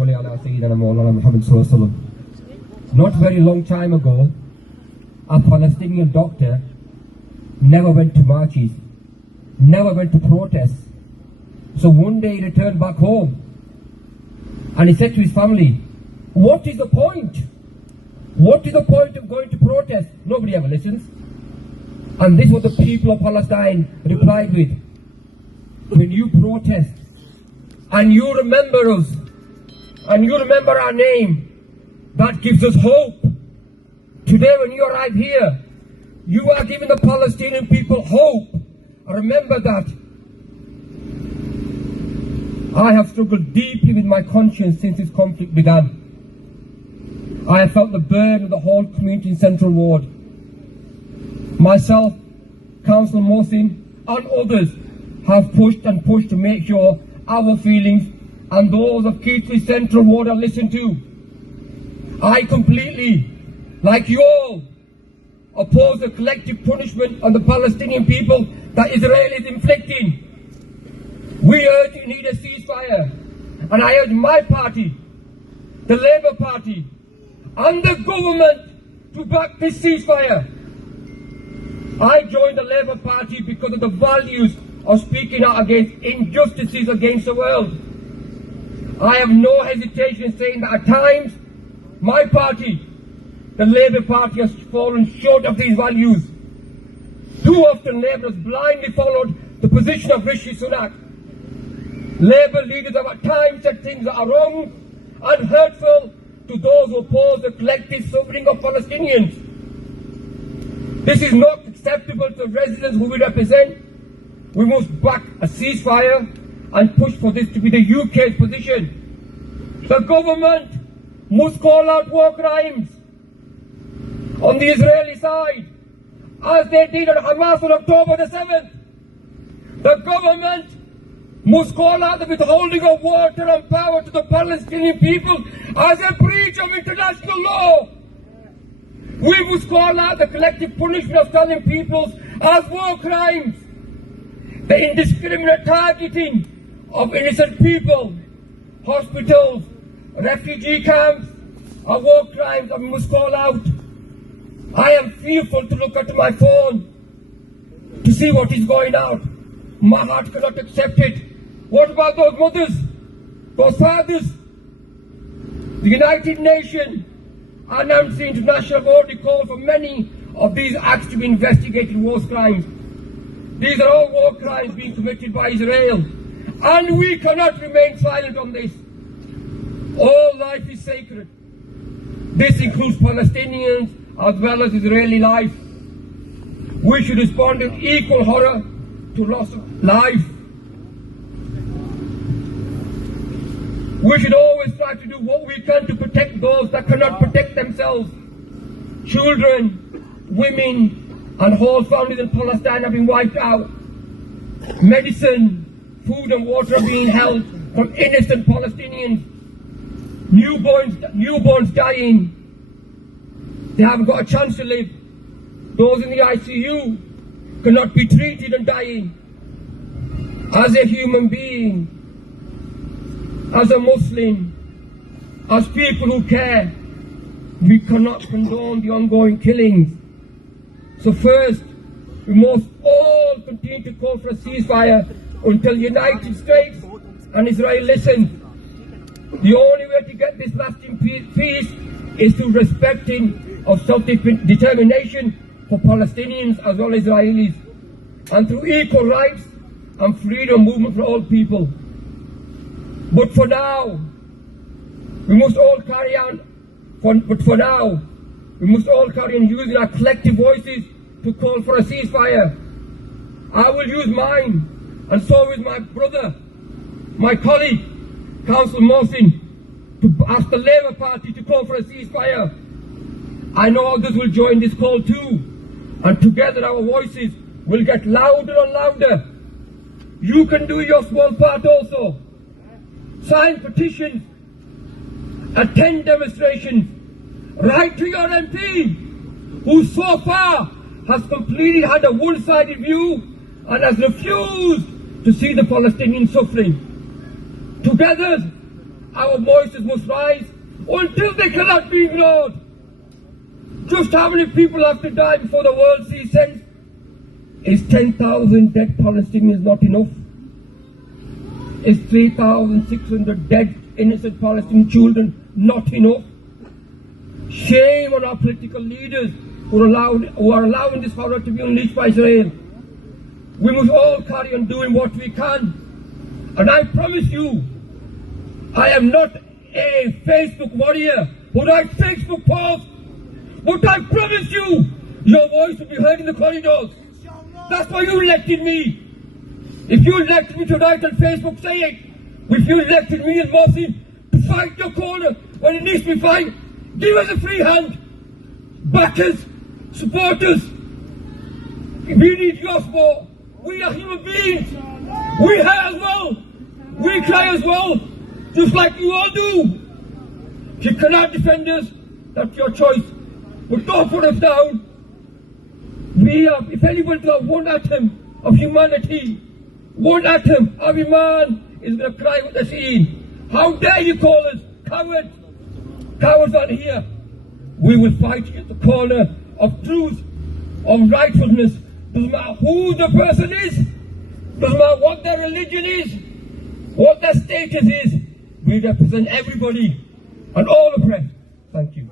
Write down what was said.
salli ala Sayyidina Maulana Muhammad sallallahu alaihi wasallam. Not very long time ago, a Palestinian doctor never went to marches, never went to protests. So one day he returned back home and he said to his family, what is the point? What is the point of going to protest? Nobody ever listens. And this is what the people of Palestine replied with. When you protest and you remember us and you remember our name, that gives us hope. Today when you arrive here, you are giving the Palestinian people hope. Remember that. I have struggled deeply with my conscience since this conflict began. I have felt the burden of the whole community in Central Ward. Myself, Councilor Mohsin and others have pushed and pushed to make sure our feelings and those of Keighley Central Ward are listened to. I completely, like you all, oppose the collective punishment on the Palestinian people that Israel is inflicting. We urgently need a ceasefire, and I urge my party, the Labour Party, and the government to back this ceasefire. I joined the Labour Party because of the values of speaking out against injustices against the world. I have no hesitation in saying that at times, my party, the Labour Party, has fallen short of these values. Too often Labour has blindly followed the position of Rishi Sunak. Labour leaders have at times said things that are wrong and hurtful to those who oppose the collective suffering of Palestinians. This is not acceptable to the residents who we represent. We must back a ceasefire and push for this to be the UK's position. The government must call out war crimes on the Israeli side, as they did on Hamas on October the 7th. The government must call out the withholding of water and power to the Palestinian people as a breach of international law. We must call out the collective punishment of Palestinian peoples as war crimes. The indiscriminate targeting of innocent people, hospitals, refugee camps are war crimes that we must call out. I am fearful to look at my phone to see what is going on. My heart cannot accept it. What about those mothers, those fathers? The United Nations announced the international body call for many of these acts to be investigated war crimes. These are all war crimes being committed by Israel, and we cannot remain silent on this. All life is sacred. This includes Palestinians as well as Israeli life. We should respond with equal horror to loss of life. We should always try to do what we can to protect those that cannot protect themselves. Children, women, and whole families in Palestine have been wiped out. Medicine, food and water are being held from innocent Palestinians. Newborns dying. They haven't got a chance to live. Those in the ICU cannot be treated and dying. As a human being, as a Muslim, as people who care, we cannot condone the ongoing killings. So first, we must all continue to call for a ceasefire until the United States and Israel listen. The only way to get this lasting peace is through respecting of self-determination for Palestinians as well as Israelis, and through equal rights and freedom movement for all people. But for now, we must all carry on. Using our collective voices to call for a ceasefire. I will use mine, and so will my brother, my colleague, Councilor Mohsin, to ask the Labour Party to call for a ceasefire. I know others will join this call too, and together our voices will get louder and louder. You can do your small part also. Sign petitions, attend demonstrations, write to your MP, who so far has completely had a one-sided view and has refused to see the Palestinian suffering. Together, our voices must rise until they cannot be ignored. Just how many people have to die before the world sees sense? Is 10,000 dead Palestinians not enough? Is 3,600 dead innocent Palestinian children not enough? Shame on our political leaders who are allowing this horror to be unleashed by Israel. We must all carry on doing what we can. And I promise you, I am not a Facebook warrior who writes Facebook posts, but I promise you, your voice will be heard in the corridors. That's why you elected me. If you elected me to write on Facebook, say it. If you elected me and Mohsin to fight your corner when it needs to be fight, give us a free hand. Backers, supporters, we need your support. We are human beings. We hurt as well. We cry as well, just like you all do. If you cannot defend us, that's your choice. But don't put us down. If anybody got one atom of humanity, one atom of Iman is going to cry with the scene. How dare you call us cowards? Cowards aren't here. We will fight at the corner of truth, of righteousness. Doesn't matter who the person is, doesn't matter what their religion is, what their status is. We represent everybody and all oppressed. Thank you.